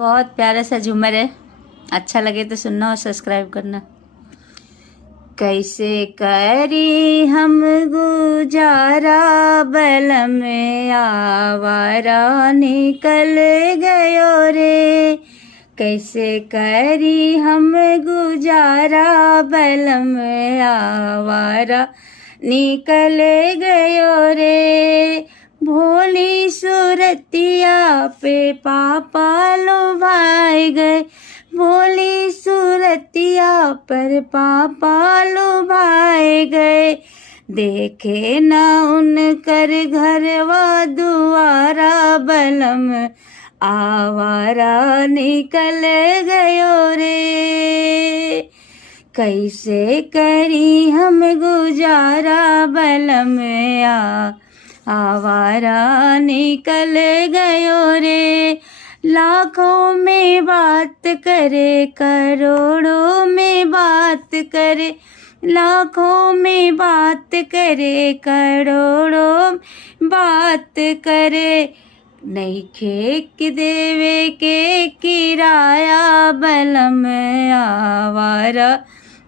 बहुत प्यारा सा झूमर है। अच्छा लगे तो सुनना और सब्सक्राइब करना। कैसे करी हम गुजारा बलम आवारा निकल गयो रे। कैसे करी हम गुजारा बलम आवारा निकल गयो रे। भोली सूरतिया पे पापा लुभाए गए। भोली सूरतिया पर पापा लुभाए गए। देखे न उनकर घरवा दुआरा बलम आवारा निकल गयो रे। कैसे करी हम गुजारा बलम आवारा निकल गयो रे। लाखों में बात करे करोड़ों में बात करे। लाखों में बात करे करोड़ों बात करे। नइखे कि देवे के किराया बलम आवारा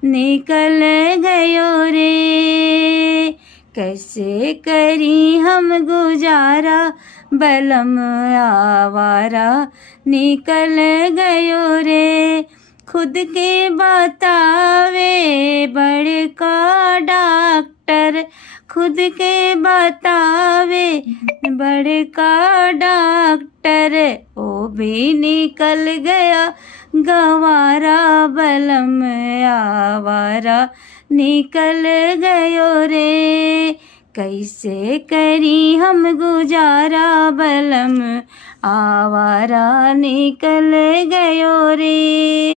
निकल गयो रे। कैसे करी हम गुजारा बलम आवारा निकल गयो रे। खुद के बतावे बड़का डॉक्टर। खुद के बतावे बड़का डॉक्टर। ओ भी निकल गया गंवारा बलम आवारा निकल गयो रे। कैसे करी हम गुजारा बलम आवारा निकल गयो रे।